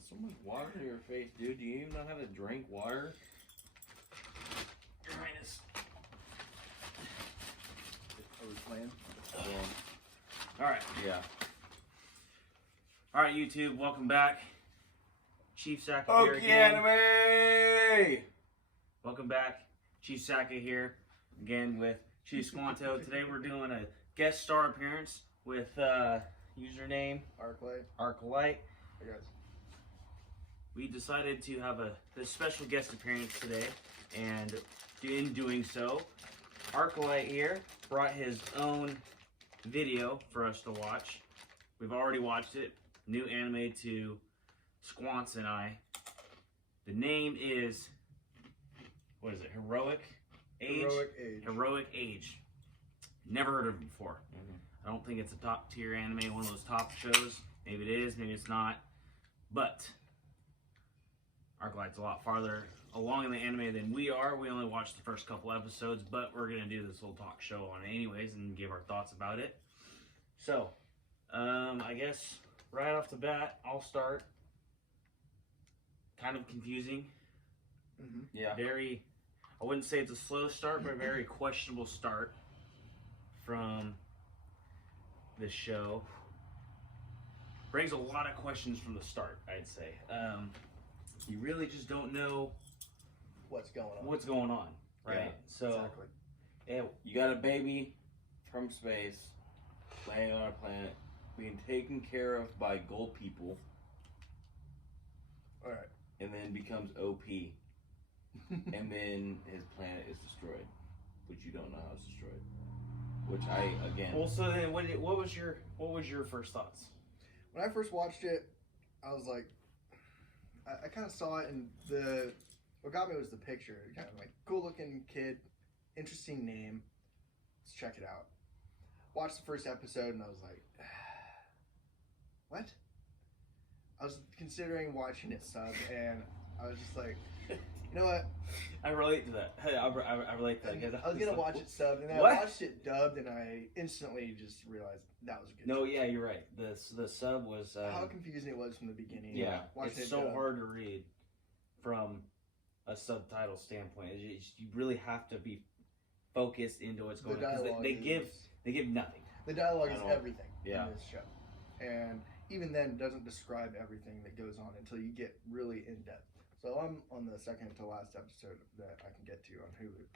So much water in your face, dude. Do you even know how to drink water? Your Highness. Are we playing? Alright. Yeah. Alright, YouTube, welcome back. Chief Saka here Oakie again. Anime! Welcome back. Chief Saka here again with Chief Squanto. Today we're doing a guest star appearance with username Arclyte. Hey guys. We decided to have this special guest appearance today, and in doing so, Arclyte here brought his own video for us to watch. We've already watched it. New anime to Squants and I. The name is, what is it? Heroic Age? Heroic Age. Never heard of it before. I don't think it's a top tier anime, one of those top shows. Maybe it is, maybe it's not. But Arclyte's a lot farther along in the anime than we are. We only watched the first couple episodes, but we're going to do this little talk show on it anyways and give our thoughts about it. So, I guess right off the bat, I'll start. Kind of confusing. Yeah. Very, I wouldn't say it's a slow start, but a very questionable start from this show. Brings a lot of questions from the start, I'd say. You really just don't know What's going on, right? Yeah, So, exactly. yeah, You got a baby from space, laying on a planet, being taken care of by gold people, Alright. and then becomes OP. And then his planet is destroyed, which you don't know how it's destroyed. Which well, so then, what was your first thoughts? When I first watched it, I was like, I kind of saw it, and what got me was the picture. Kind of like cool looking kid, interesting name. Let's check it out. Watched the first episode, and I was like, what? I was considering watching it sub, and I was just like, you know what? I relate to that. I relate to that. I was gonna watch it subbed, and then What? I watched it dubbed, and I instantly just realized that was a good. No, choice. yeah, you're right. The sub was How confusing it was from the beginning. yeah. Watching It's it so dubbed. hard to read from a subtitle standpoint. You really have to be focused into what's The going on because they give nothing. The dialogue is I know. everything Yeah. in this show, and even then, it doesn't describe everything that goes on until you get really in depth. So I'm on the second to last episode that I can get to on Hulu,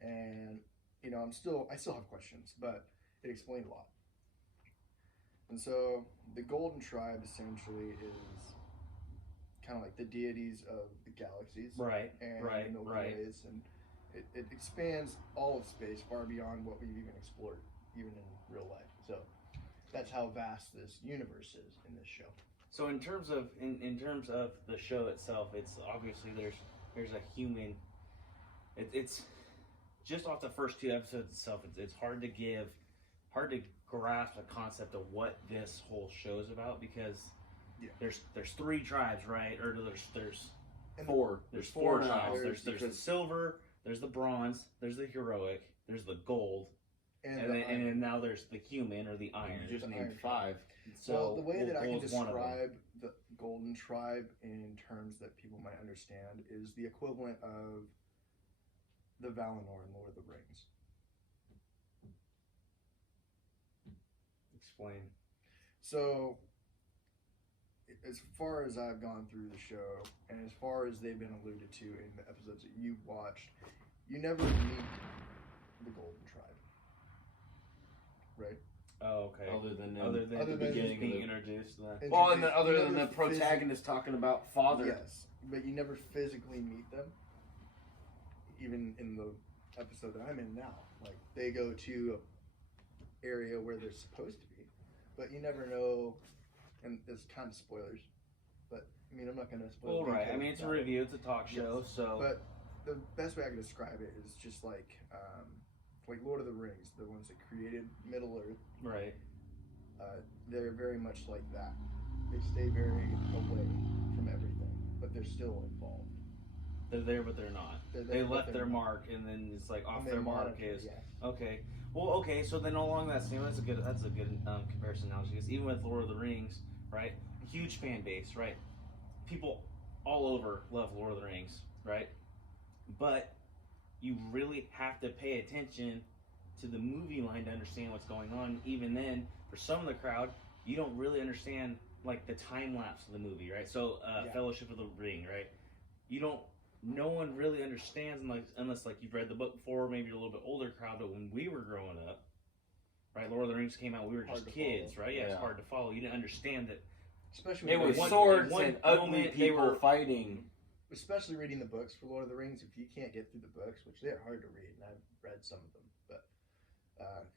and you know I still have questions, but it explained a lot. And so the Golden Tribe essentially is kind of like the deities of the galaxies, Right. and Right. the Milky Right. Ways, and it expands all of space far beyond what we've even explored, even in real life. So that's how vast this universe is in this show. So in terms of the show itself, it's obviously there's a human. It's just off the first two episodes itself. It's hard to grasp the concept of what this whole show's about because there's three tribes, right? Or there's And four. There's four tribes. There's There's the silver, there's the bronze, there's the heroic, there's the gold, and then now there's the human or the iron. You just The named Iron 5. So well, the way that I can gold's one of them. describe the Golden Tribe in terms that people might understand is the equivalent of the Valinor in Lord of the Rings. Explain. So, as far as I've gone through the show, and as far as they've been alluded to in the episodes that you've watched, you never meet the Golden Tribe, right? Oh, okay. Other than Other the than beginning being of the... introduced. Well, and You other than the never protagonist talking about father. Yes, but you never physically meet them. Even in the episode that I'm in now, like they go to a area where they're supposed to be, but you never know. And it's kind of spoilers, but I mean I'm not gonna spoil. All right. I details mean it's a about it. review. It's a talk show. Yes. So. But the best way I can describe it is just like Lord of the Rings, the ones that created Middle Earth. Right. They're very much like that. They stay very away from everything, but they're still involved. They're there, but they're not. They're They there, but left they're their not. mark, and then it's like off And they their mark monitor, is yes. okay. Well, okay. So then along that same, that's a good comparison analogy. Because even with Lord of the Rings, right? Huge fan base, right? people all over love Lord of the Rings, right? But you really have to pay attention to the movie line to understand what's going on. Even then, for some of the crowd, you don't really understand like the time lapse of the movie, right? So, Fellowship of the Ring, right? No one really understands unless like you've read the book before, maybe you're a little bit older crowd. But when we were growing up, right, Lord of the Rings came out, we were just kids, right? Yeah, it's hard to follow. You didn't understand that. Especially it was swords and ugly people fighting. Especially reading the books for Lord of the Rings, if you can't get through the books, which they're hard to read, and I've read some of them, but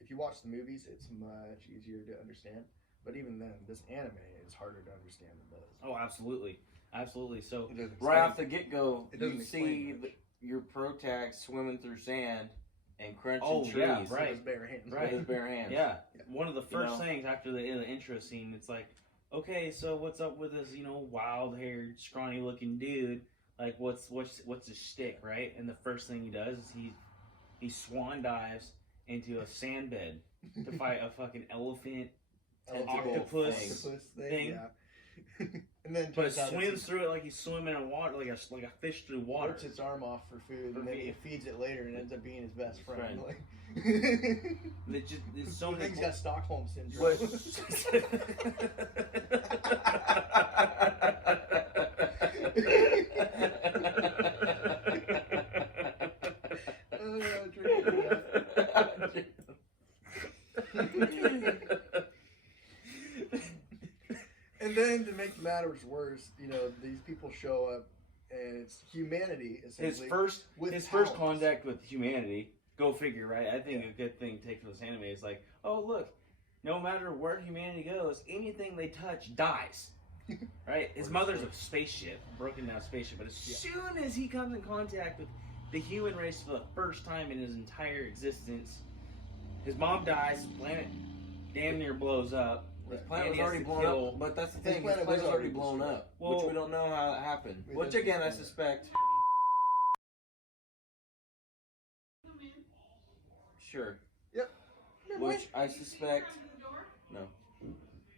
if you watch the movies, it's much easier to understand. But even then, this anime is harder to understand than those. Oh, absolutely. Absolutely. So, right off the get-go, you see your protag swimming through sand and crunching trees. Yeah, right. With his bare hands. Right. With his bare hands. Yeah. One of the first things after the intro scene, it's like, okay, so what's up with this, wild-haired, scrawny-looking dude? Like, what's his shtick, right? And the first thing he does is he swan dives into a sand bed to fight a fucking elephant, octopus thing. Yeah. And then but it swims through it like he's swimming in water, like a fish through water. Rips its arm off for food, and then he feeds it later, and ends up being his best friend. Like, there's so many. He's got Stockholm syndrome. And then to make matters worse, these people show up, and it's humanity essentially. His first contact with humanity. Go figure, right? I think a good thing to take from this anime is like, oh look, no matter where humanity goes, anything they touch dies. Right? His mother's a spaceship, broken down spaceship, but as soon as he comes in contact with the human race for the first time in his entire existence, his mom dies, the planet damn near blows up. His planet was already blown up, but that's the thing, his planet was already blown up, which we don't know how it happened. Which again, I suspect... Sure. Yep. Which I suspect... No.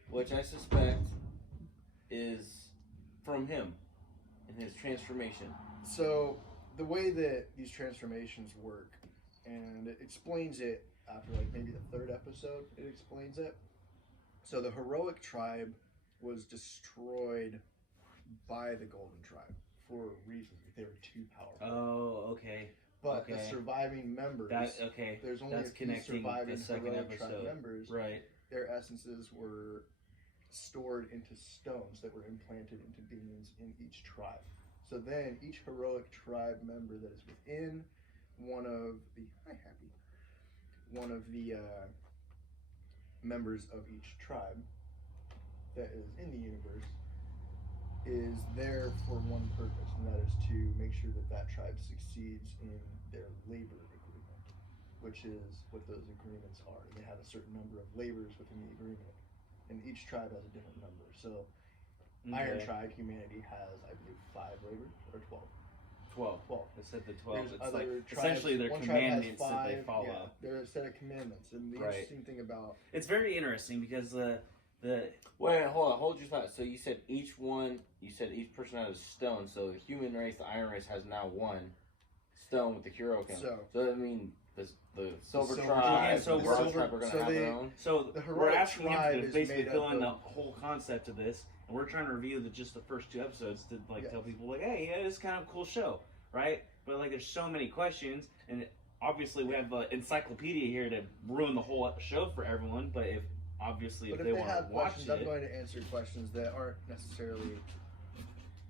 Which I suspect is from him and his transformation. So, the way that these transformations work, and it explains it after like maybe the third episode, it explains it. So the heroic tribe was destroyed by the Golden Tribe for a reason. They were too powerful. Oh, okay. But the surviving members, there's only a few surviving heroic tribe members. Right. Their essences were stored into stones that were implanted into beings in each tribe. So then each heroic tribe member that is within one of the members of each tribe that is in the universe is there for one purpose, and that is to make sure that that tribe succeeds in their labor agreement, which is what those agreements are. They have a certain number of labors within the agreement, and each tribe has a different number. So Iron Tribe, humanity, has, I believe, 5 labors, or 12. 12. They said the 12. There's it's like tribes, essentially their commandments that they follow. Yeah, they're a set of commandments. And the interesting thing about... It's very interesting because Wait, hold your thought. So you said each person has a stone. So the human race, the Iron race, has now 1 stone with the hero count. So I mean, the Silver Tribe, the Bronze Tribe are going to have their own. So we're asking him to basically fill in the whole concept of this. And we're trying to review just the first 2 episodes to tell people like, hey, yeah, it's kind of a cool show, right? But like, there's so many questions, and obviously we have an encyclopedia here to ruin the whole show for everyone. But if they want to watch it, I'm going to answer questions that aren't necessarily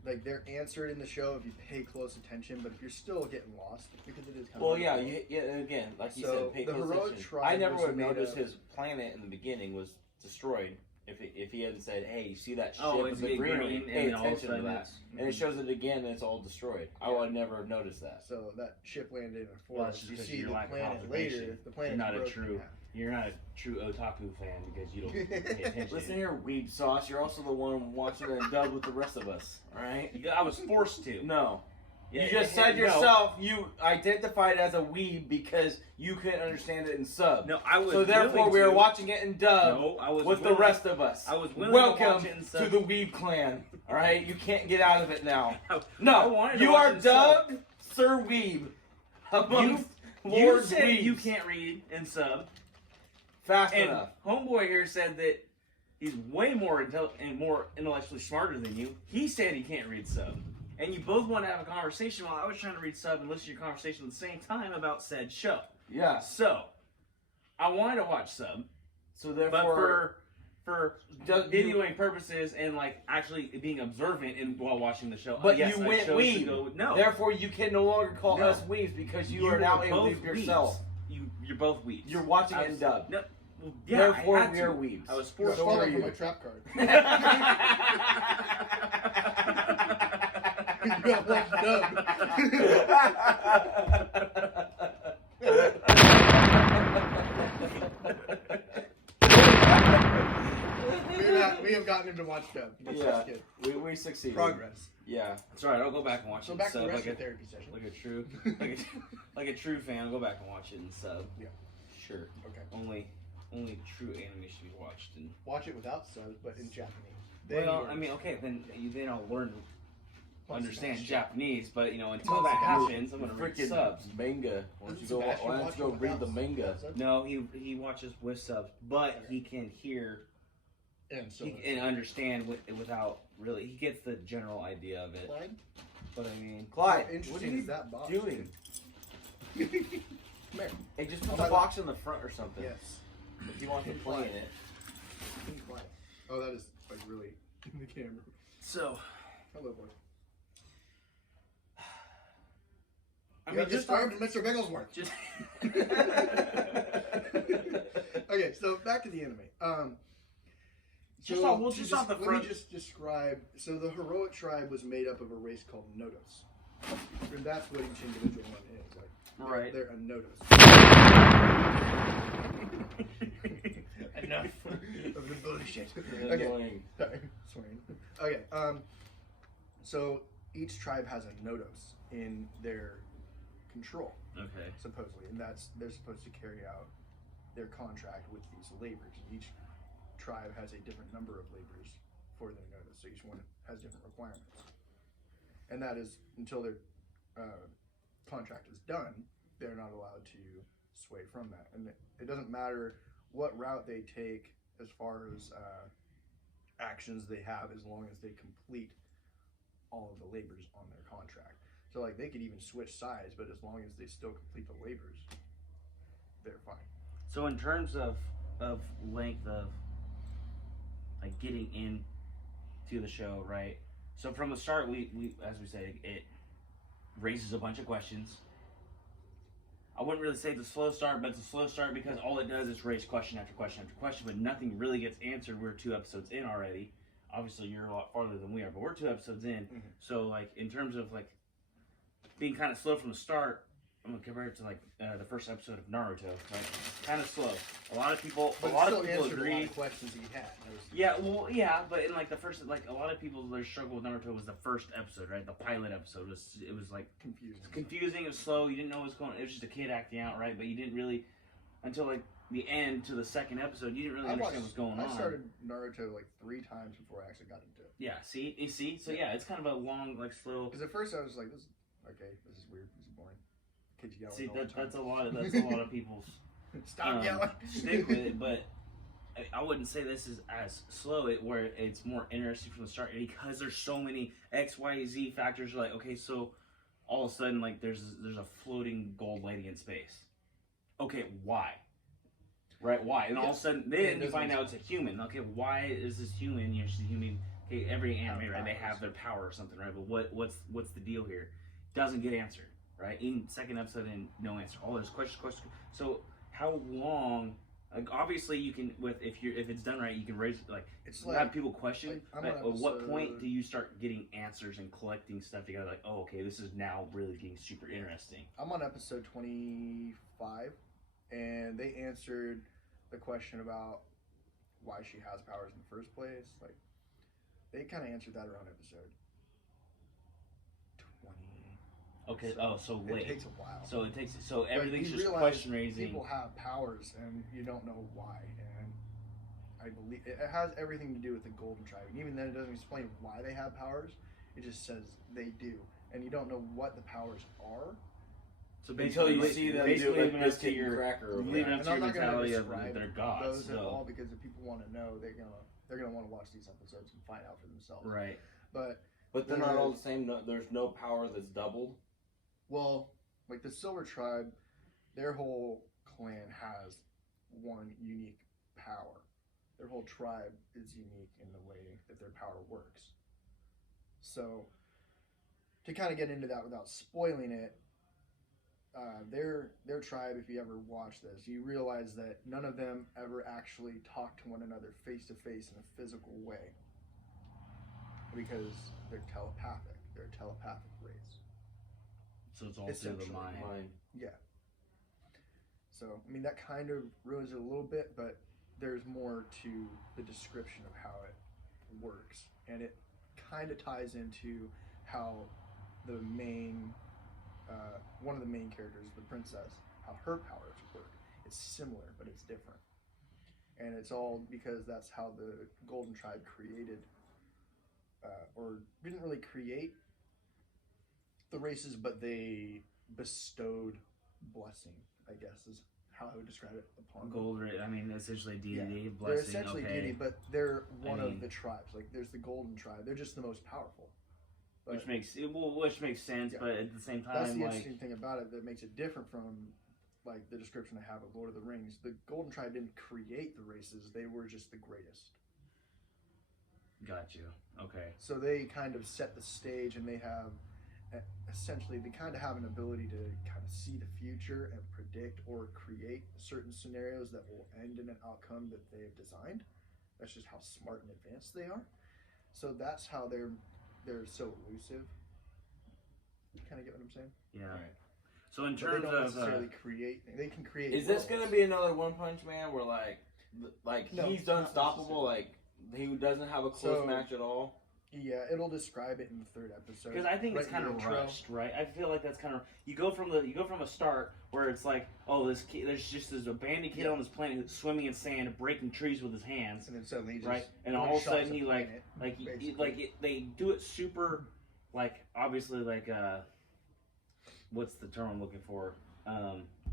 like they're answered in the show if you pay close attention. But if you're still getting lost, because it is kind of again, like you said, pay close attention. I never would have noticed his planet in the beginning was destroyed. If he hadn't said, hey, you see that ship with the green, pay attention to that. And it shows it again and it's all destroyed. I would never have noticed that. So that ship landed in a forest. Well, you see the planet later. The planet's You're not a true otaku fan because you don't pay attention. Listen here, weeb sauce. You're also the one watching it in dub with the rest of us. Alright? I was forced to. No. You just said yourself you identified as a weeb because you couldn't understand it in sub. No, I was. So therefore, we were watching it in dub with the rest of us. I was willing Welcome to watch it in sub. to the weeb clan. All right, you can't get out of it now. I No, wanted to you watch are it in sub. dubbed Sir Weeb. Amongst You Lord said Weebs. you can't read in sub. Fast And enough. Homeboy here said that he's way more more intellectually smarter than you. He said he can't read sub. And you both want to have a conversation while I was trying to read sub and listen to your conversation at the same time about said show. Yeah. So, I wanted to watch sub, So therefore, but for videoing purposes and like actually being observant while watching the show. but yes, you I went chose weeb. to go with no. Therefore, you can no longer call No. us weebs because you are now a both weeb yourself. You're both weebs. You're watching it in dub. No, well, yeah, Therefore, I had we are to. weebs. I was You're forced to. falling you. for my trap card. You got one we have gotten him to watch dub. Yeah, we succeeded. Progress. Yeah. It's alright. I'll go back and watch So it. back in to the sub, rest like of your therapy session. like a true fan. I'll go back and watch it in sub. Yeah. Sure. Okay. Only true anime should be watched in. Watch it without subs, but in Japanese. Well, I mean, okay, then I'll learn to understand Japanese, but until Well, that Sebastian, happens, I'm gonna read Freaking subs. manga. Why don't you go? Sebastian Why don't watch you go it read the without manga? subs? No, he watches with subs, but he can hear And so and understand without really. He gets the general idea of it. Clyde? But I mean, Clyde, How interesting what are you is that box? doing? Come here. Hey, just put Oh, the my box in the front or something. Yes. If you want to play in it. Be quiet. Oh, that is like really in the camera. so Hello, boy. I You mean, have described Mr. Bigglesworth. just Okay, so back to the anime. Just So off- we'll just off the let front- me just describe. So the heroic tribe was made up of a race called Nodos, and that's what each individual one is. Like, Right. They're a Nodos. enough. Of the bullshit. You're Okay. annoying. Sorry, swearing. Okay. So each tribe has a Nodos in their control, Okay. supposedly, and they're supposed to carry out their contract with these laborers. Each tribe has a different number of laborers for their notice, so each one has different requirements. And that is until their contract is done, they're not allowed to sway from that. And it doesn't matter what route they take as far as actions they have, as long as they complete all of the labors on their contract. So like they could even switch sides, but as long as they still complete the labors, they're fine. So in terms of length of like getting into the show, right? So from the start, we as we said, it raises a bunch of questions. I wouldn't really say it's a slow start, but it's a slow start because all it does is raise question after question after question, but nothing really gets answered. We're 2 episodes in already. Obviously, you're a lot farther than we are, but we're 2 episodes in. Mhm. So like in terms of like being kind of slow from the start, I'm gonna compare it to like the first episode of Naruto, right? Kind of slow. A lot of people But agree. a lot of questions he had. Yeah, well, yeah, but in like the first, like a lot of people, their struggle with Naruto was the first episode, right? The pilot episode was like confusing. It was slow. You didn't know what was going on. It was just a kid acting out, right? But you didn't really until like the end to the second episode. You didn't really understand what's going on. I started Naruto like 3 times before I actually got into it. Yeah. See, you see. So yeah, it's kind of a long, like slow. Because at first I was like, "This is weird. This is boring." Kids yelling. See, all the time. that's a lot of people's Stop yelling. stick with it, but I wouldn't say this is as slow. Where it's more interesting from the start because there's so many X, Y, Z factors. You're like, okay, so all of a sudden, like there's a floating gold lady in space. Okay, why? Right, why? And all of a sudden, then you find out it's a human. Okay, why is this human? You know, she's a human. Okay, every anime, right? They have their power or something, right? But what's the deal here? Doesn't get answered. Right, in second episode and no answer. All there's questions. So how long? Like obviously you can if it's done right, you can raise It's have people question. Like, at what point do you start getting answers and collecting stuff together? Like, oh, okay, this is now really getting super interesting. I'm on episode 25, and they answered the question about why she has powers in the first place. Like, they kind of answered that around episode 20. Okay. So it late. takes a while. So everything's just question raising. People have powers, and you don't know why. And I believe it has everything to do with the Golden Tribe. And even then, it doesn't explain why they have powers. It just says they do, and you don't know what the powers are. So basically, until you see them basically do leaving like up to your cracker. leaving up to your I'm not gonna mentality of describe their gods. those at So. all, because if people want to know, they're gonna want to watch these episodes and find out for themselves. Right. But they're not all the same. No, there's no power that's doubled. Well, like the Silver Tribe, their whole clan has one unique power. Their whole tribe is unique in the way that their power works. So, to kind of get into that without spoiling it, their tribe, if you ever watch this, you realize that none of them ever actually talk to one another face to face in a physical way, because they're telepathic. They're a telepathic race. So it's all through the mind. Yeah. So, I mean, that kind of ruins it a little bit, but there's more to the description of how it works. And it kind of ties into how the main, one of the main characters, the princess, how her powers work. It's similar, but it's different. And it's all because that's how the Golden Tribe created, or didn't really create the races, but they bestowed blessing, I guess, is how I would describe it upon I mean, essentially deity, yeah. blessing. They're essentially deity, but they're one I mean, of the tribes. Like, there's the Golden Tribe. They're just the most powerful. But which makes sense, yeah. But at the same time, that's the interesting thing about it that makes it different from like the description I have of Lord of the Rings. The Golden Tribe didn't create the races; they were just the greatest. Got you. Okay. So they kind of set the stage, and they have essentially they kind of have an ability to kind of see the future and predict or create certain scenarios that will end in an outcome that they have designed. That's just how smart and advanced they are. So that's how they're so elusive. You kind of get what I'm saying? Yeah. Right. So in But terms they don't of necessarily create. They can create. Is this gonna be another One Punch Man where like No, he's not unstoppable? Like he doesn't have a close match at all. Yeah, it'll describe it in the third episode. because I think it's kind of rushed, right? I feel like that's kind of you go from a start where it's like, oh, this kid, there's this abandoned kid on this planet who's swimming in sand, breaking trees with his hands, and then suddenly he just right? And all of a sudden he planet, they do it super, like obviously like what's the term I'm looking for?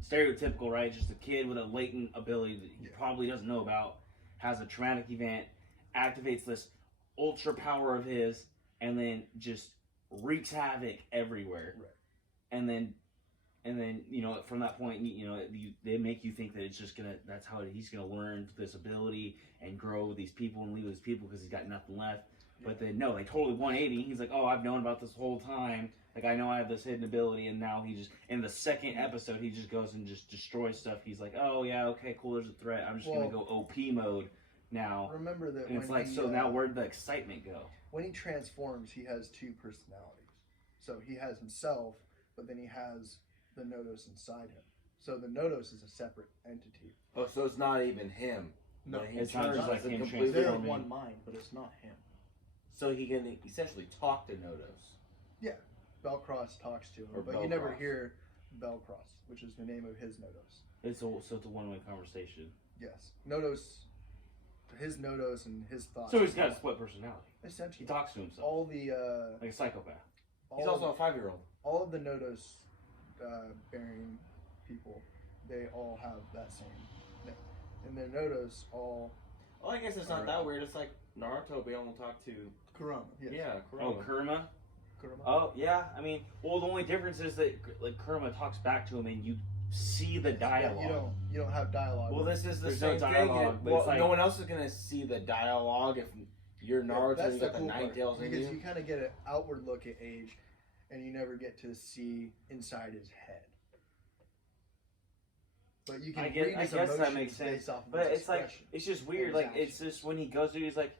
Stereotypical, right? Just a kid with a latent ability that he probably doesn't know about, has a traumatic event, activates this ultra power of his, and then just wreaks havoc everywhere. Right. And then from that point, they make you think that it's just that's how he's gonna learn this ability and grow with these people and leave with these people because he's got nothing left. Yeah. But then no, like totally 180. He's like, oh, I've known about this whole time. Like I know I have this hidden ability, and now he just in the second episode he just goes and just destroys stuff. He's like, oh yeah, okay, cool. There's a threat. I'm just gonna go OP mode now. Remember that, and it's like, so now where'd the excitement go? When he transforms, he has two personalities. So he has himself, but then he has the Nodos inside him. So the Nodos is a separate entity. Oh, so it's not even him. No, it's not just like him they're transforming. one mind, but it's not him. So he can essentially talk to Nodos. Yeah, Belcross talks to him, Or but you never hear Belcross, which is the name of his Nodos. So it's a one-way conversation. Yes, Nodos. His Nodos and his thoughts. So he's got a split personality. Essentially, he talks to himself. All the like a psychopath. He's also a 5-year-old. All of the Nodos bearing people, they all have that same name, and their Nodos all. Well, I guess it's not that weird. It's like Naruto being able to talk to Kurama. Yes. Yeah, Kurama. Oh, Kurama. Oh yeah, I mean, well, the only difference is that like Kurama talks back to him, and you see the dialogue. Yeah, you don't have dialogue. Well, this is the There's same no thing. dialogue, but it's like, no one else is gonna see the dialogue if you're Naruto and you got the Nine Tails in you. Because you kind of get an outward look at Age, and you never get to see inside his head. But you can read his guess that makes emotions sense. based off of But his it's like expression. it's just weird. Like it's just when he goes through, he's like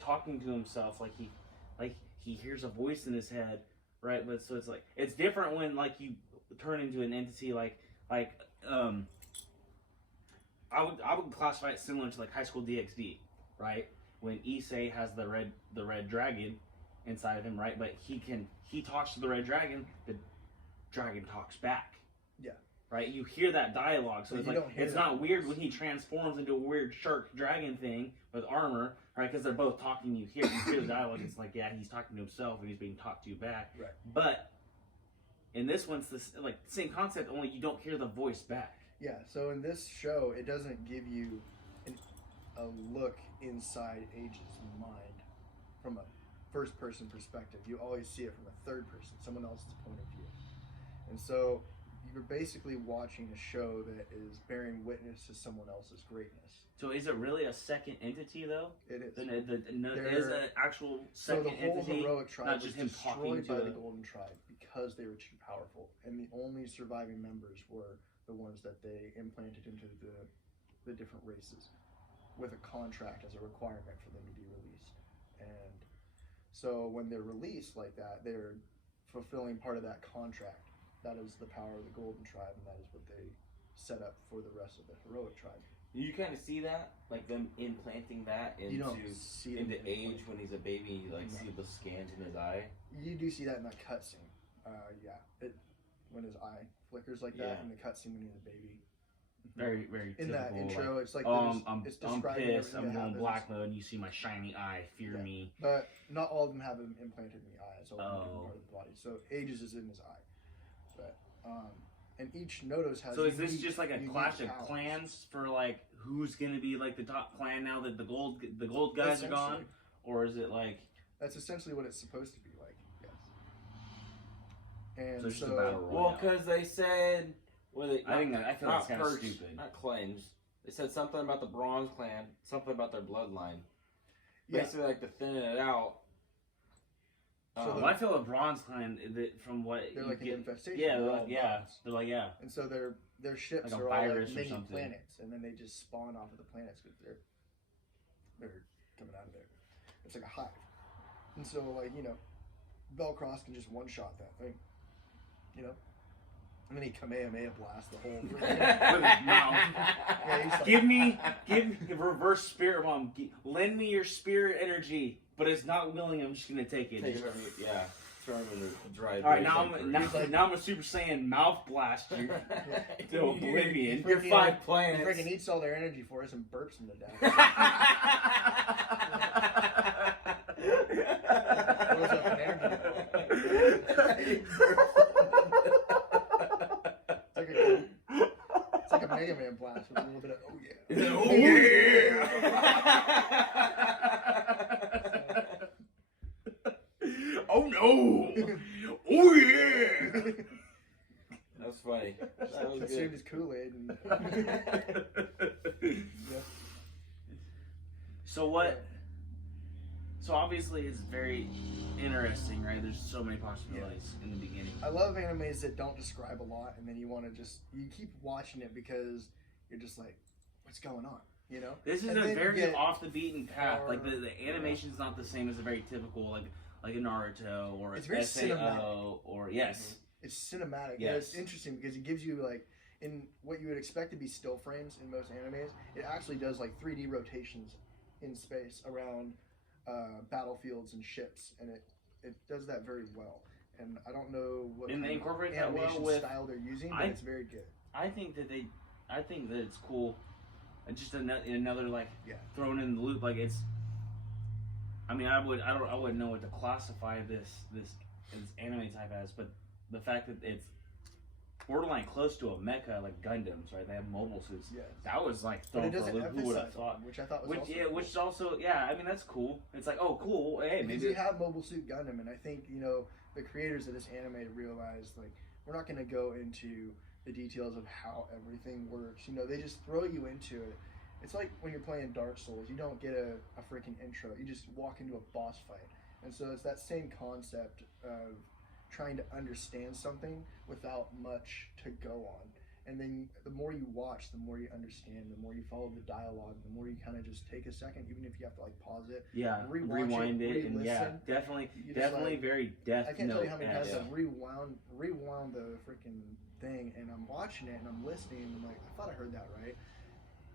talking to himself. Like he hears a voice in his head, right? But so it's like it's different when like you turn into an entity like I would classify it similar to like High School DxD, right? When Issei has the red dragon inside of him, right? But he talks to the red dragon. dragon talks back. Yeah. Right? You hear that dialogue, so But it's you like, don't hear it's that not voice. weird when he transforms into a weird shark dragon thing with armor, right? Because they're both talking, you hear the dialogue, it's like, yeah, he's talking to himself and he's being talked to back. Right. But in this one's this like same concept, only you don't hear the voice back. Yeah, so in this show, it doesn't give you a look inside Age's mind from a first-person perspective. You always see it from a third person, someone else's point of view. And so you're basically watching a show that is bearing witness to someone else's greatness. So is it really a second entity, though? It is. There is an actual second entity. So the whole entity, heroic tribe not was just him talking destroyed by to the Golden Tribe because they were too powerful. And the only surviving members were the ones that they implanted into the different races with a contract as a requirement for them to be released. And so when they're released like that, they're fulfilling part of that contract. That is the power of the Golden Tribe, and that is what they set up for the rest of the heroic tribe. You kind of see that, like them implanting that into Age when he's a baby. You like see the scans in his eye. You do see that in that cutscene. When his eye flickers like that in the cutscene when he's a baby. Very, very in typical. That intro, like, it's like I'm it's pissed. I'm going happens. black mode. And you see my shiny eye. Fear me. But not all of them have them implanted in the eye. It's all part of the body. So Age's is in his eye. But and each Nodos has. So is this just like a clash of clans for like who's gonna be like the top clan now that the gold guys are gone, or is it like? That's essentially what it's supposed to be like. Yes. And so it's just a battle royale. Well, because they said. Well, I feel like that's kind of stupid. Not claims. They said something about the Bronze Clan, something about their bloodline. Yeah. Basically, like to thin it out. So I feel the Bronze Clan, from what they're like an infestation. Yeah, they're like And so their ships like are all like mini something. planets, and then they just spawn off of the planets because they're coming out of there. It's like a hive, and so like Velcross can just one shot that thing, and then he Kamehameha blast the whole with his mouth. Yeah, give me reverse spirit bomb. Lend me your spirit energy, but it's not willing. I'm just gonna take it. Turn him into dry. All right, now I'm a Super Saiyan mouth blast you to oblivion. You're 5 planets. He freaking eats all their energy for us and burps them to death. Throws up an energy. It's like a Mega Man blast with a little bit of oh no! Oh yeah! That's funny. That was consumed his Kool-Aid. So what? So obviously it's very interesting, right? There's so many possibilities in the beginning. I love animes that don't describe a lot, and then you want to you keep watching it because you're just like, what's going on? This is a very off the beaten path. Like the animation's not the same as a very typical like a Naruto or it's very SAO cinematic. or It's cinematic. Yes. And it's interesting because it gives you like in what you would expect to be still frames in most animes, it actually does like 3D rotations in space around battlefields and ships, and it does that very well. And I don't know what and they incorporate that animation well with style they're using, but it's very good. I think that it's cool. Just another like thrown in the loop. Like it's. I mean, I wouldn't know what to classify this anime type as, but the fact that it's borderline close to a mecha like Gundams, right? They have mobile suits. Yes. That was like thrown for a loop. Who would have thought? Which I thought was I mean that's cool. It's like, oh cool, hey, maybe you have Mobile Suit Gundam, and I think the creators of this anime realized like we're not going to go into the details of how everything works. They just throw you into it. It's like when you're playing Dark Souls, you don't get a freaking intro. You just walk into a boss fight. And so it's that same concept of trying to understand something without much to go on. And then the more you watch, the more you understand, the more you follow the dialogue, the more you kind of just take a second, even if you have to like pause it. Yeah, rewind it, and definitely like, very Death Note. I can't tell you how many times I've rewound the freaking thing, and I'm watching it and I'm listening, and I'm like, I thought I heard that right.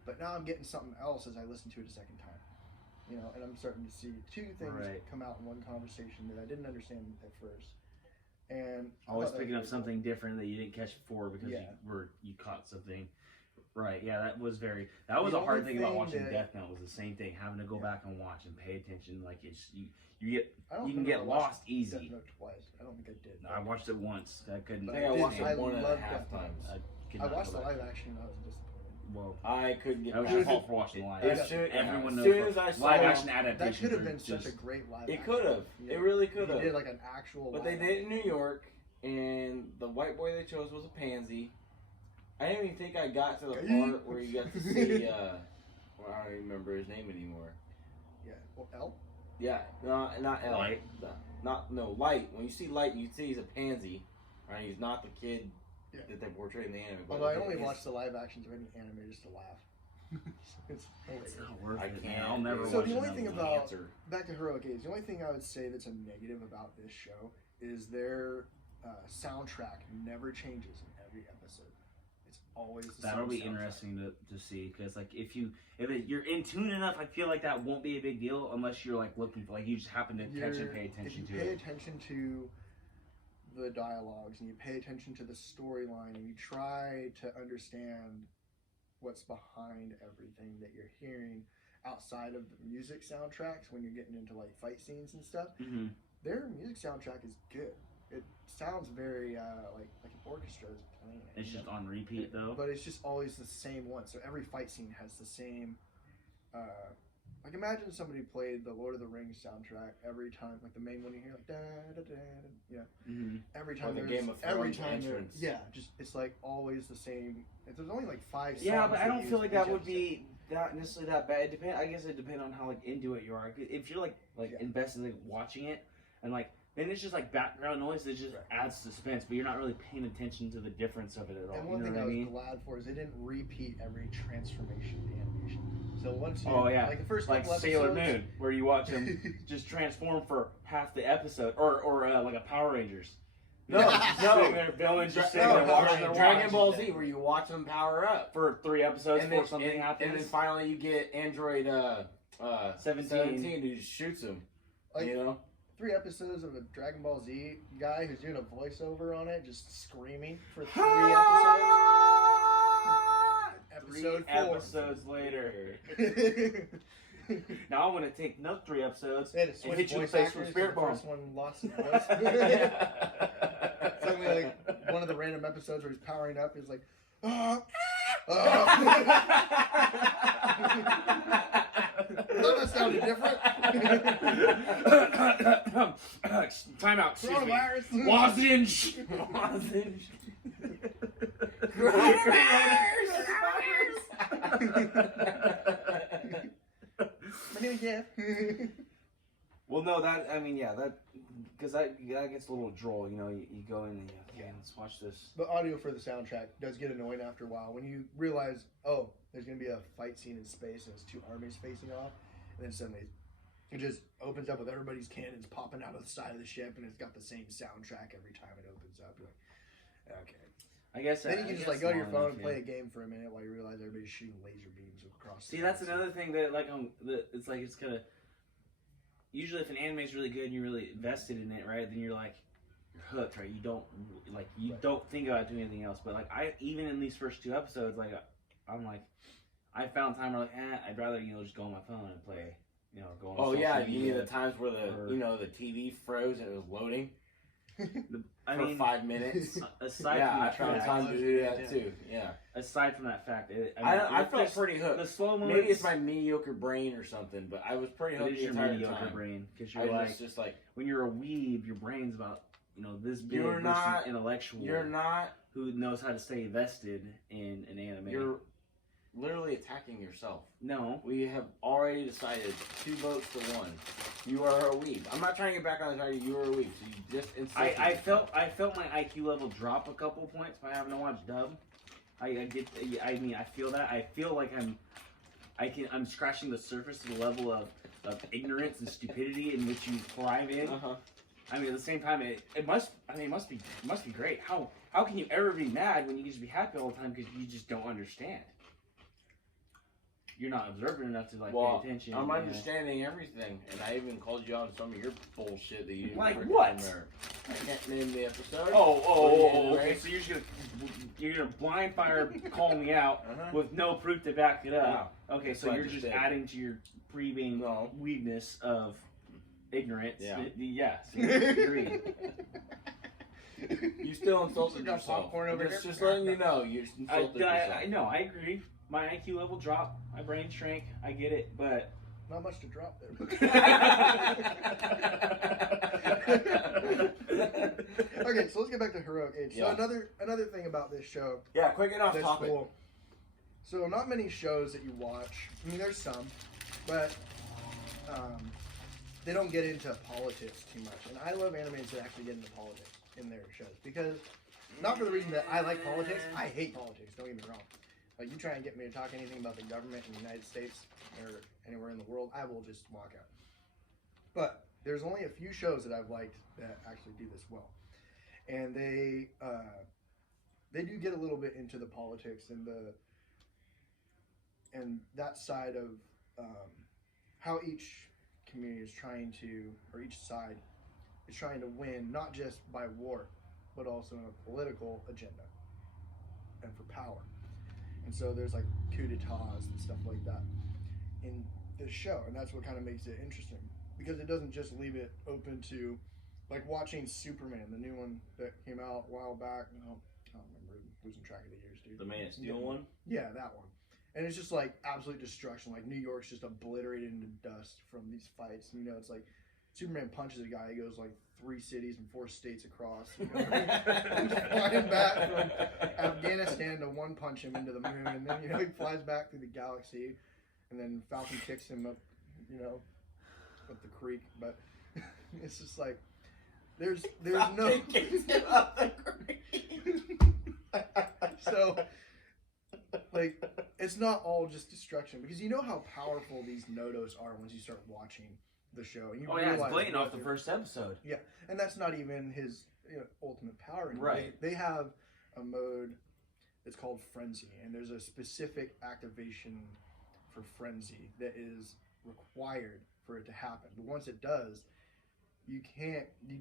But now I'm getting something else as I listen to it a second time. And I'm starting to see two things come out in one conversation that I didn't understand at first. And always picking up something different that you didn't catch before because you caught something. Right, yeah, that was a hard thing about watching Death Note was the same thing, having to go back and watch and pay attention. Like you can get lost easy. Death Note twice. I don't think I did. I watched it once. I couldn't. I think I watched it 1.5 times. I watched the live action and I was disappointed. Well, I couldn't get. That was your fault for watching the live. Everyone knows. As soon as I saw live action adaptation, that could have been such a great live. It could have. It really could have. They did like an actual. But they did it in New York, and the white boy they chose was a pansy. I didn't even think I got to the part where you got to see. Well, I don't even remember his name anymore. Yeah. Well, L. Yeah. No, not L. Light. Light. When you see Light, you see he's a pansy. Right? He's not the kid that they portrayed in the anime. Although I only watched the live actions of any anime just to laugh. It's not worth it. Can't. I'll never watch So the only thing about answer. Back to Heroic Age, the only thing I would say that's a negative about this show is their soundtrack never changes in every episode. It's always the That'll same be soundtrack. interesting to see because like if you're in tune enough, I feel like that won't be a big deal unless you're like looking for you just happen to catch and pay attention to it. If you pay attention to the dialogues and you pay attention to the storyline and you try to understand what's behind everything that you're hearing outside of the music soundtracks when you're getting into like fight scenes and stuff, their music soundtrack is good. It sounds very like an orchestra is playing it. It's just on repeat though. But it's just always the same one. So every fight scene has the same. Like imagine somebody played the Lord of the Rings soundtrack every time, like the main one you hear, like da da da, every time or the Game of Thrones entrance. Just it's like always the same. There's only like 5 songs. Yeah, but I don't feel like that would be not necessarily that bad. I guess it depends on how like into it you are. If you're like invested in watching it and like. Then it's just like background noise that just adds suspense, but you're not really paying attention to the difference of it at all. And one thing I was glad for is they didn't repeat every transformation animation. So once you, like the first couple episodes, Sailor Moon, where you watch him just transform for half the episode, or like a Power Rangers. Dragon Ball Z, where you watch them power up for 3 episodes before something happens, and then finally you get Android 17 who just shoots him. You know. 3 episodes of a Dragon Ball Z guy who's doing a voiceover on it, just screaming for 3 episodes. 3 episodes later. Now I want to take another 3 episodes and hit you in the face with a spirit bomb. The first one lost his voice. Suddenly, like one of the random episodes where he's powering up, he's like, that sounded different. Time out. Coronavirus. Lozenge. My new gift. Well, no, because that gets a little droll, you know. You go in and let's watch this. The audio for the soundtrack does get annoying after a while when you realize, oh, there's gonna be a fight scene in space and it's 2 armies facing off, and then suddenly it just opens up with everybody's cannons popping out of the side of the ship, and it's got the same soundtrack every time it opens up. You're like, okay. I guess then you can just like go to your phone and play a game for a minute while you realize everybody's shooting laser beams across. See, that's another thing that it's like it's kind of. Usually, if an anime is really good and you're really invested in it, right, then you're hooked, right? You don't don't think about doing anything else. But even in these first 2 episodes, I found time where I'd rather just go on my phone and play, go on. You need the times where the TV froze and it was loading. For 5 minutes. I found time to do that too. Yeah. Aside from that fact, I felt pretty hooked. The slow moments. Maybe it's my mediocre brain or something, but I was pretty hooked the entire time. Mediocre brain, because you're just like when you're a weeb, your brain's about this big versus intellectual. You're not who knows how to stay vested in an anime. You're literally attacking yourself. No, we have already decided 2 votes to 1. You are a weeb. I'm not trying to get back on the title. You are a weeb. So you just I felt my IQ level drop a couple points by having to watch dub. I feel that. I feel like I'm scratching the surface of the level of ignorance and stupidity in which you thrive in. At the same time, it must be great. How can you ever be mad when you can just be happy all the time because you just don't understand? you're not observant enough to like well, pay attention. I'm understanding everything, and I even called you on some of your bullshit that you like freaking what? remember. I can't name the episode. Okay. So you're gonna blind fire call me out with no proof to back it up. Yeah. Okay, so you're just adding to your pre-being weakness of ignorance. Yeah. Yes. Agreed. You still insulted yourself. Just letting you know, you insulted yourself. I know. I agree. My IQ level dropped. My brain shrank. I get it, but not much to drop there. Okay, so let's get back to Heroic Age. So another thing about this show. Yeah, quick and off topic. Cool. So not many shows that you watch. I mean, there's some, but they don't get into politics too much. And I love animes that actually get into politics in their shows because not for the reason that I like politics. I hate politics. Don't get me wrong. Like, you try and get me to talk anything about the government in the United States or anywhere in the world, I will just walk out. But there's only a few shows that I've liked that actually do this well. And they do get a little bit into the politics and that side of how each community is trying to, or each side is trying to win, not just by war, but also in a political agenda and for power. And so there's like coup d'etats and stuff like that in this show, and that's what kind of makes it interesting because it doesn't just leave it open to like watching Superman, the new one that came out a while back. I don't remember, losing track of the years, dude. The Man of Steel one? Yeah, that one. And it's just like absolute destruction. Like New York's just obliterated into dust from these fights. You know, it's like Superman punches a guy, he goes like 3 cities and 4 states across. You know, he's flying back from Afghanistan to one punch him into the moon, and then he flies back through the galaxy, and then Falcon kicks him up, up the creek. But it's just like there's no kicks him up the creek. So like it's not all just destruction because you know how powerful these Nodos are once you start watching the show. And you it's blatant off the first episode. Yeah, and that's not even his ultimate power. Right. They have a mode that's called Frenzy, and there's a specific activation for Frenzy that is required for it to happen. But once it does, you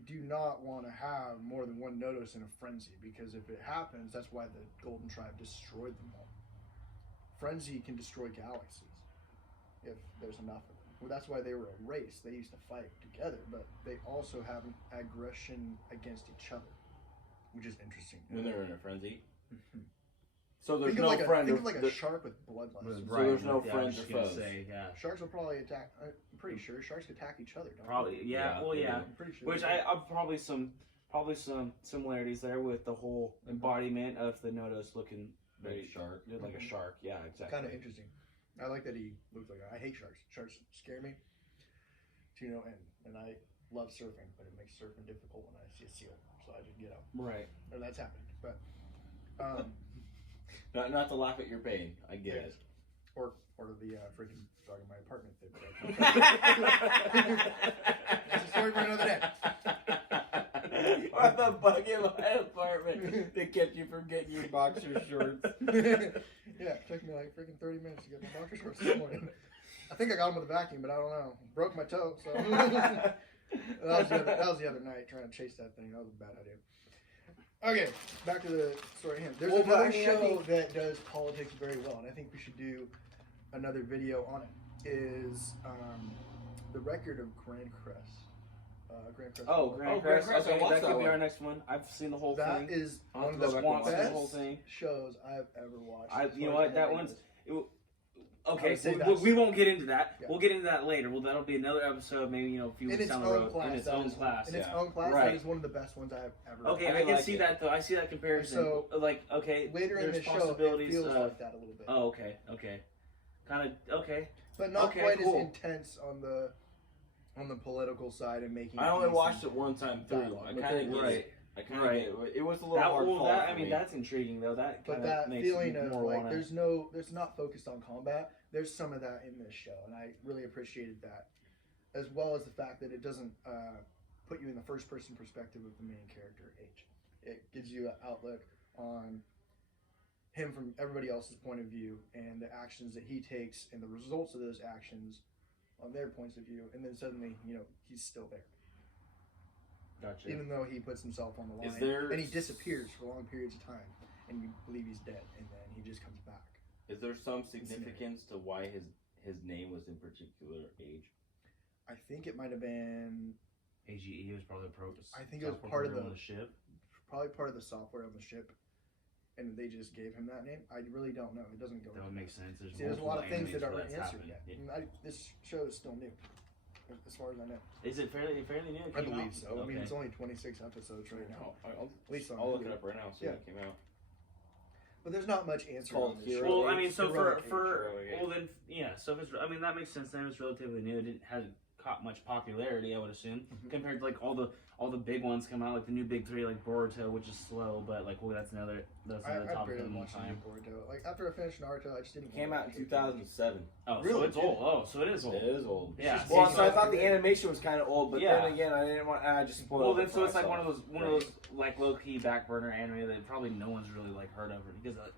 do not want to have more than one Nodos in a Frenzy because if it happens, that's why the Golden Tribe destroyed them all. Frenzy can destroy galaxies if there's enough of them. Well, that's why they were a race. They used to fight together, but they also have an aggression against each other, which is interesting. When they're in a frenzy? Mm-hmm. So there's no friend. Think of like a shark with bloodlust. So there's no friends or foes. Sharks will probably attack. I'm pretty sure sharks attack each other. Don't probably, yeah. Well, yeah. I'm pretty sure. Which I've probably some similarities there with the whole embodiment of the Nodos looking very shark, like a shark. Yeah, exactly. Kind of interesting. I like that he looks like. I hate sharks. Sharks scare me. And I love surfing, but it makes surfing difficult when I see a seal. So I just get out. Right. Or that's happened, but. Not to laugh at your pain. I get it. Or the freaking dog in my apartment. That's a story for another day. Or the bug in my apartment that kept you from getting your boxer shorts. Yeah, it took me like freaking 30 minutes to get my boxer shorts this morning. I think I got them with a vacuum, but I don't know. Broke my toe, so. that was the other night trying to chase that thing. That was a bad idea. Okay, back to the story at hand. There's another show that does politics very well, and I think we should do another video on it. Is The Record of Grand Crest. Grand Crest. Grand Crest. Okay, that could be our next one. I've seen the whole thing. That is one of the best shows I've ever watched. You know what? That one's. Okay, so we won't get into that. Yeah. We'll get into that later. Well, that'll be another episode, maybe a few weeks down the road. In its own class. In its own class, that is one of the best ones I've ever. Okay, I can see that though. I see that comparison. So, later in the show, it feels like that a little bit. Oh, okay. Kind of okay. But not quite as intense on the political side and making. I only watched it one time through. I kind of it was a little hard. That's intriguing though. That makes feeling of like there's not focused on combat. There's some of that in this show, and I really appreciated that, as well as the fact that it doesn't put you in the first person perspective of the main character H. It gives you an outlook on him from everybody else's point of view and the actions that he takes and the results of those actions on their points of view, and then suddenly, he's still there. Gotcha. Even though he puts himself on the line, and he disappears for long periods of time, and you believe he's dead, and then he just comes back. Is there some significance to why his name was in particular age? I think it might have been AGE was probably I think it was part of the ship. Probably part of the software on the ship, and they just gave him that name. I really don't know. It doesn't go. That would make sense. There's a lot of things that aren't answered yet. Yeah. This show is still new, as far as I know. Is it fairly new? I believe so. Okay. I mean, it's only 26 episodes right now. At least I'll look it up right now. See when it came out. But there's not much answer. Well, I mean, so for well then So if it's, I mean, that makes sense. Then it's relatively new. It hasn't caught much popularity, I would assume, compared to like all the big ones come out, like the new big three, like Boruto, which is slow, but like that's another topic of the time. Boruto. Like after I finished Naruto, I just didn't. Came out in 2007. Oh, really? So it's old. Oh, so it is old. It is old. Yeah. Well, so I thought the animation was kind of old, but then again, I didn't want. I just spoiled. Well, then so it's like one of those like low key back burner anime that probably no one's really like heard of, because like,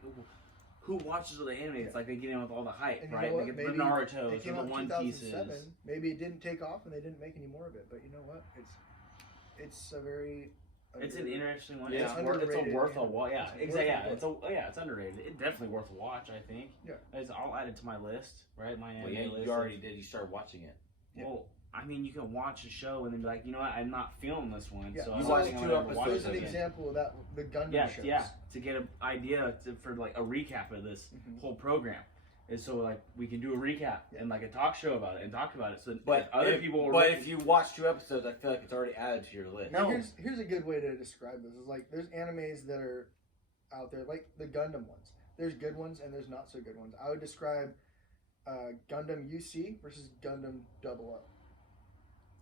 who watches the anime? It's like they get in with all the hype, right? Like the Naruto's or the One Pieces. Maybe it didn't take off and they didn't make any more of it. But you know what? It's a very. It's an interesting one. Yeah, it's a worth a watch. Yeah, exactly. Yeah, it's underrated. It's definitely worth a watch. I think. Yeah. I'll add it to my list. Right, my anime list. You already did. You started watching it. Yeah. Well, I mean, you can watch a show and then be like, you know what, I'm not feeling this one. Yeah. So you watch 2 episodes. There's an example of that. The Gundam shows. Yeah, to get an idea for like a recap of this whole program. And so like we can do a recap and like a talk show about it and talk about it. So if you watch 2 episodes, I feel like it's already added to your list. No. Here's a good way to describe this. Is like there's animes that are out there, like the Gundam ones. There's good ones and there's not so good ones. I would describe Gundam UC versus Gundam 00.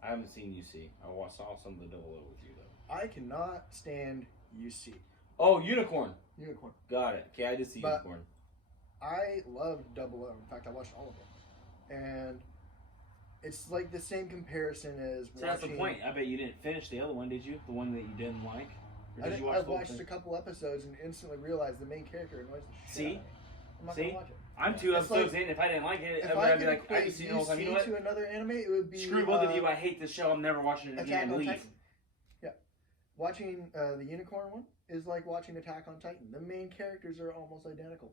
I haven't seen UC. I saw some of the 00 with you though. I cannot stand UC. Oh, Unicorn. Unicorn. Got it. Okay, I did see Unicorn. I loved 00. In fact, I watched all of them. And it's like the same comparison as watching... So that's the point. I bet you didn't finish the other one, did you? The one that you didn't like? I watched a couple episodes and instantly realized the main character annoys the shit out of me. I'm not going to watch it. I'm 2 episodes in. If I didn't like it, I'd be like, I just see the whole time. You know what? To another anime, it would be... Screw both of you. I hate this show. I'm never watching it again. Leave. Yeah. Watching the Unicorn one is like watching Attack on Titan. The main characters are almost identical.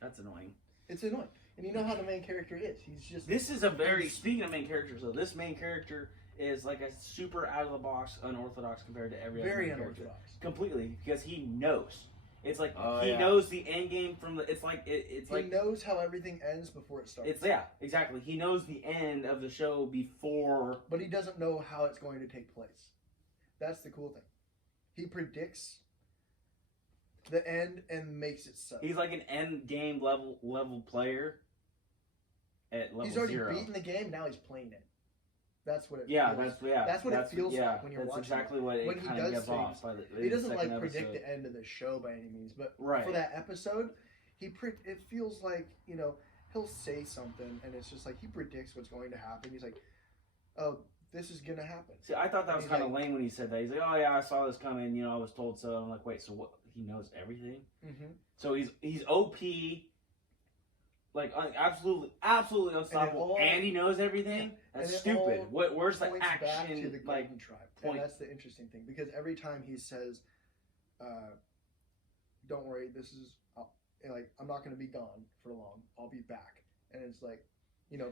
That's annoying. It's annoying. And you know how the main character is. He's just... This is a very... Speaking of main characters, though, this main character is like a super out-of-the-box, unorthodox compared to every other main character. Very unorthodox. Completely. Because he knows. It's like he knows the end game from the. It's like he knows how everything ends before it starts. Exactly. He knows the end of the show before, but he doesn't know how it's going to take place. That's the cool thing. He predicts the end and makes it so. He's like an end game level player. At level 0. He's already beaten the game. Now he's playing it. That's what it feels. That's what it feels like when you're watching. That's exactly what it kind of gives off. He doesn't like predict the end of the show by any means, but for that episode, it feels like, he'll say something and it's just like he predicts what's going to happen. He's like, oh, this is gonna happen. See, I thought that was kind of lame when he said that. He's like, oh yeah, I saw this coming. I was told so. I'm like, wait, so what? He knows everything. Mm-hmm. So he's OP. Like absolutely unstoppable, and he knows everything. That's stupid. Where's the action? Back to the Golden Tribe, and that's the interesting thing, because every time he says, "Don't worry, this is I'm not going to be gone for long. I'll be back," and it's like,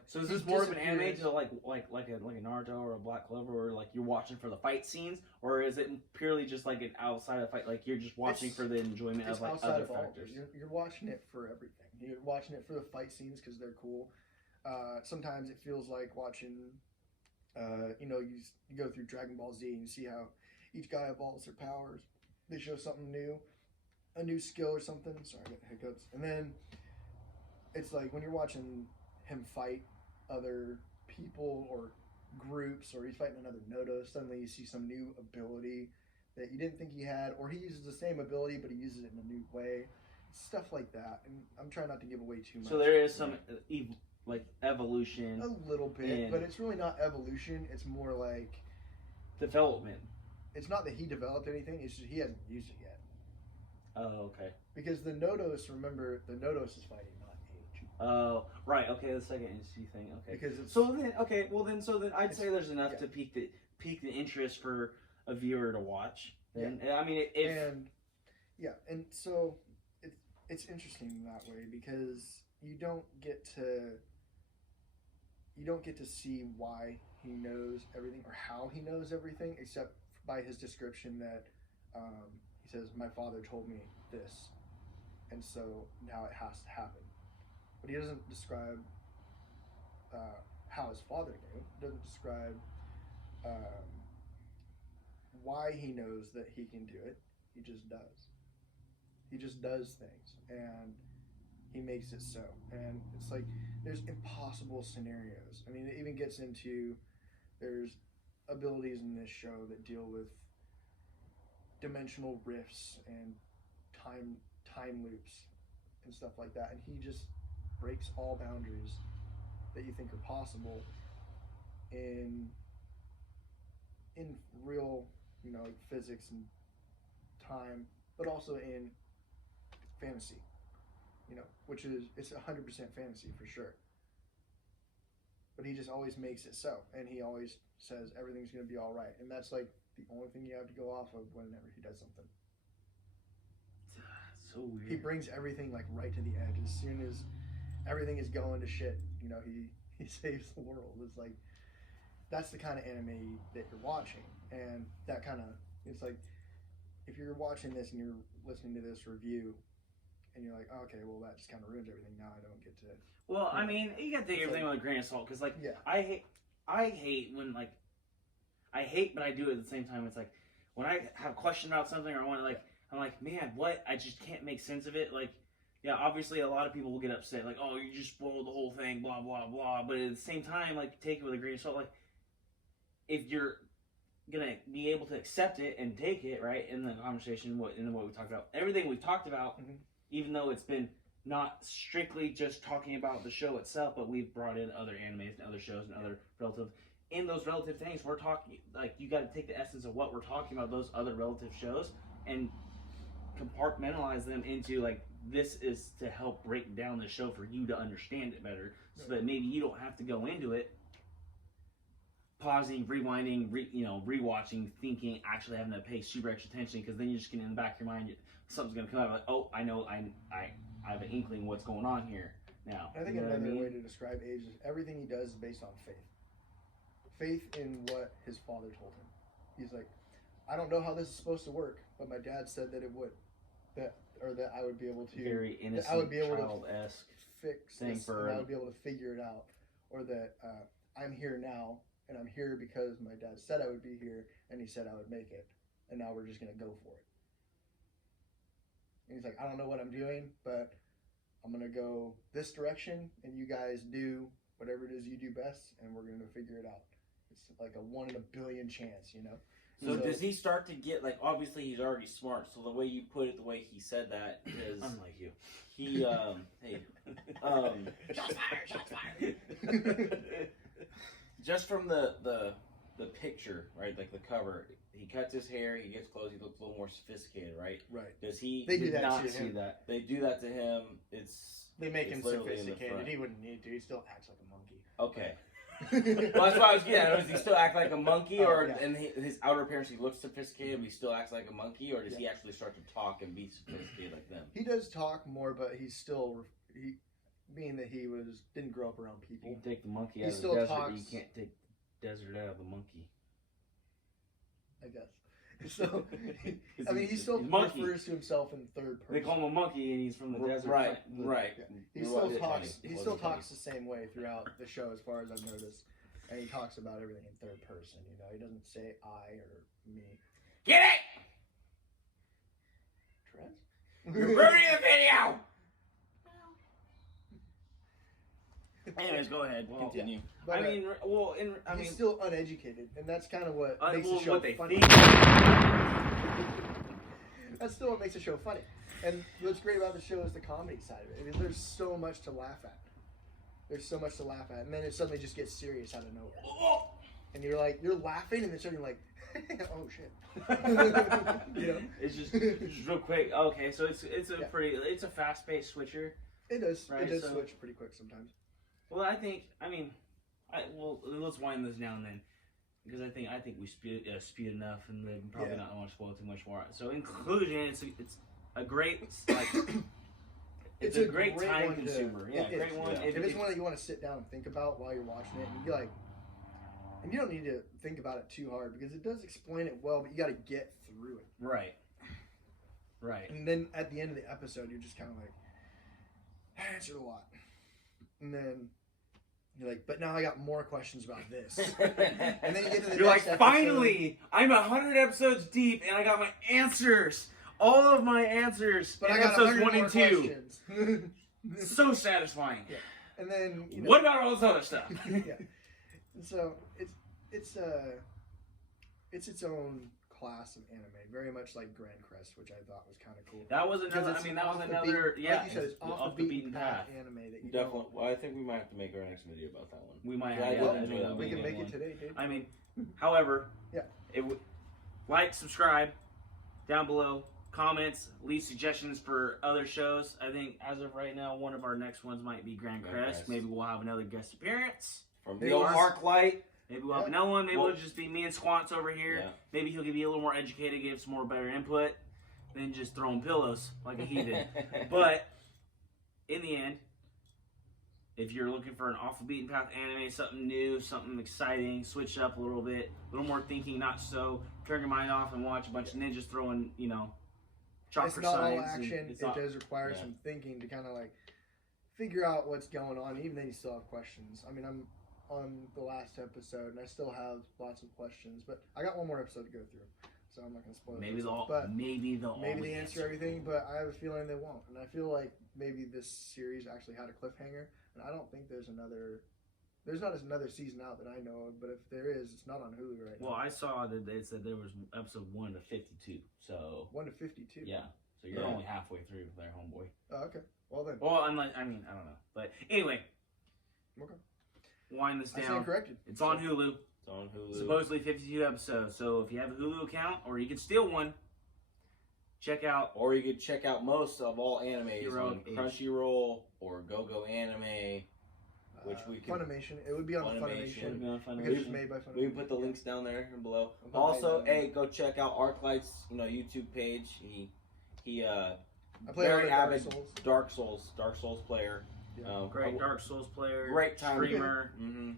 So is this more of an anime to like a Naruto or a Black Clover, where like you're watching for the fight scenes, or is it purely just like an outside of fight, like you're just watching for the enjoyment of like other factors? You're watching it for everything. You're watching it for the fight scenes because they're cool. Sometimes it feels like watching, you go through Dragon Ball Z and you see how each guy evolves their powers. They show something new, a new skill or something. Sorry, I got hiccups. And then it's like when you're watching him fight other people or groups, or he's fighting another Nodo, suddenly you see some new ability that you didn't think he had, or he uses the same ability but he uses it in a new way. Stuff like that, and I'm trying not to give away too much. So there is some evolution, a little bit, but it's really not evolution. It's more like development. It's not that he developed anything; it's just he hasn't used it yet. Oh, okay. Because the Nodos, remember, the Nodos is fighting, not age. Oh, right. Okay, the second entity thing. Okay. Because it's, so then, okay, well then, I'd say there's enough to pique the interest for a viewer to watch. And I mean, and so it's interesting that way because you don't get to see why he knows everything or how he knows everything, except by his description that he says, "My father told me this, and so now it has to happen." But he doesn't describe how his father knew. He doesn't describe why he knows that he can do it. He just does. He just does things, and he makes it so. And it's like there's impossible scenarios. I mean, it even gets into there's abilities in this show that deal with dimensional rifts and time loops and stuff like that. And he just breaks all boundaries that you think are possible in real, like physics and time, but also in fantasy, which is, it's 100% fantasy for sure. But he just always makes it so, and he always says everything's going to be all right, and that's like the only thing you have to go off of whenever he does something. So weird. He brings everything like right to the edge. As soon as everything is going to shit, he saves the world. It's like that's the kind of anime that you're watching, and that kind of, it's like if you're watching this and you're listening to this review and you're like, oh, okay, well that just kind of ruins everything. Now I don't get to. Well, I mean, you got to take everything with a grain of salt because, like, I hate when, like, I hate, but I do it at the same time. It's like when I have a question about something or I want to, like, I'm like, man, what? I just can't make sense of it. Like, yeah, obviously a lot of people will get upset, like, oh, you just spoiled the whole thing, blah blah blah. But at the same time, like, take it with a grain of salt. Like, if you're gonna be able to accept it and take it right in the conversation, what we talked about, everything we've talked about, even though it's been not strictly just talking about the show itself, but we've brought in other animes and other shows and other relative. In those relative things, we're talking, like, you got to take the essence of what we're talking about, those other relative shows, and compartmentalize them into, like, this is to help break down the show for you to understand it better, so that maybe you don't have to go into it pausing, rewinding, rewatching, thinking, actually having to pay super extra attention, because then you're just getting in the back of your mind, something's going to come out like, oh, I know, I have an inkling what's going on here now. I think another way to describe Age is everything he does is based on faith. Faith in what his father told him. He's like, I don't know how this is supposed to work, but my dad said that it would. That I would be able to. Very innocent, I would be able child-esque to fix this, and I would be able to figure it out. Or that I'm here now, and I'm here because my dad said I would be here, and he said I would make it. And now we're just going to go for it. And he's like, I don't know what I'm doing, but I'm going to go this direction, and you guys do whatever it is you do best, and we're going to figure it out. It's like a 1 in a billion chance, So does he start to get, like, obviously he's already smart, so the way you put it, the way he said that is... Unlike you. He, Shots fired! Just from the picture, right, like the cover, he cuts his hair, he gets clothes, he looks a little more sophisticated, right? Right. Does he They do that not to see him. that? They do that to him, They make him literally in the sophisticated. front. He wouldn't need to. He still acts like a monkey. Okay. Well, that's what I was getting at. Does he still act like a monkey, or in his outer appearance he looks sophisticated, but he still acts like a monkey, or does he actually start to talk and be sophisticated like them? He does talk more, but he's still being that he didn't grow up around people. You can take the monkey out of the still desert, talks, but you can't take the desert out of the monkey. I guess. So, I mean, he still refers to himself in third person. They call him a monkey, and he's from the desert. Right, right. Yeah. He still talks the same way throughout the show, as far as I've noticed. And he talks about everything in third person. He doesn't say I or me. Get it! Trent? You're ruining the video! Anyways, go ahead. Continue. Yeah. But, he's still uneducated, and that's kind of what makes the show funny. That's still what makes the show funny. And what's great about the show is the comedy side of it. I mean, there's so much to laugh at. And then it suddenly just gets serious out of nowhere. and you're laughing, and then suddenly like, oh shit. It's just real quick. Okay, so it's a fast-paced switcher. It does. Right, it does so, switch pretty quick sometimes. Well, let's wind this down then, because I think we speed enough, and then probably not want to spoil too much more. So in conclusion, it's a great it's a great time consumer. Great one. If it's one that you want to sit down and think about while you're watching it, and and you don't need to think about it too hard because it does explain it well, but you got to get through it. Right. And then at the end of the episode, you're just kind of like, I answered a lot, and then you're like, but now I got more questions about this. And then you get to the next episode. Finally, I'm 100 episodes deep, and I got my answers. All of my answers. But I got episodes 1 and 2. Questions. So satisfying. Yeah. And then what about all this other stuff? Yeah. And so it's its own class of anime, very much like Grand Crest, which I thought was kind of cool. That was another. Like you said, it's off the beaten path anime that you definitely. Well, I think we might have to make our next video about that one. We might have. We can make it today, dude. I mean, however, like, subscribe down below. Comments, leave suggestions for other shows. I think as of right now, one of our next ones might be Grand Crest. Maybe we'll have another guest appearance from the old Arclyte. Maybe we'll have another one. Maybe it'll just be me and Squats over here. Yeah. Maybe he'll be a little more educated, give some more better input than just throwing pillows like a heathen. But in the end, if you're looking for an off the beaten path anime, something new, something exciting, switch up a little bit, a little more thinking, not so turn your mind off and watch a bunch of ninjas throwing, chakra it's not signs. All action. It does require some thinking to kind of like figure out what's going on. Even then, you still have questions. I mean, I'm on the last episode, and I still have lots of questions. But I got one more episode to go through, so I'm not going to spoil it. Maybe they'll answer everything, but I have a feeling they won't. And I feel like maybe this series actually had a cliffhanger, and I don't think there's not another season out that I know of. But if there is, it's not on Hulu right now. Well, I saw that they said there was episode 1 to 52. So 1 to 52. Yeah. So you're only halfway through there, homeboy. Oh, okay. Well then. Well, I don't know. But anyway. Okay. Wind this down. I stand corrected. It's on Hulu. It's on Hulu. Supposedly 52 episodes. So if you have a Hulu account, or you can steal one, check out. Or you could check out most of all animes on Crunchyroll or GoGo Anime. Which we can Funimation. It would be on Funimation. Because it's made by Funimation. We can put the links down there and below. Also, go check out Arclyte's YouTube page. He very avid Dark Souls player. Yeah. Great Dark Souls player. Great time streamer. Mm-hmm.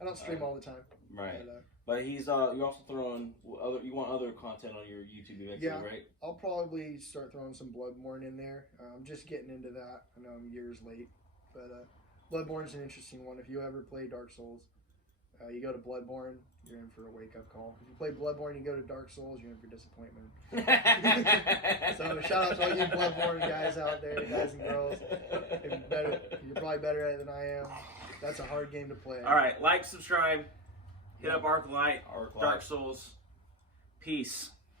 I don't stream all the time. Right. But he's you're also throwing you want other content on your YouTube eventually, right? I'll probably start throwing some Bloodborne in there. I'm just getting into that. I know I'm years late, but Bloodborne's an interesting one. If you ever play Dark Souls, you go to Bloodborne, you're in for a wake-up call. If you play Bloodborne, you go to Dark Souls, you're in for disappointment. So shout out to all you Bloodborne guys out there, guys and girls. You're probably better at it than I am. That's a hard game to play. All right, like, subscribe, hit up Arclyte, Dark Souls. Peace.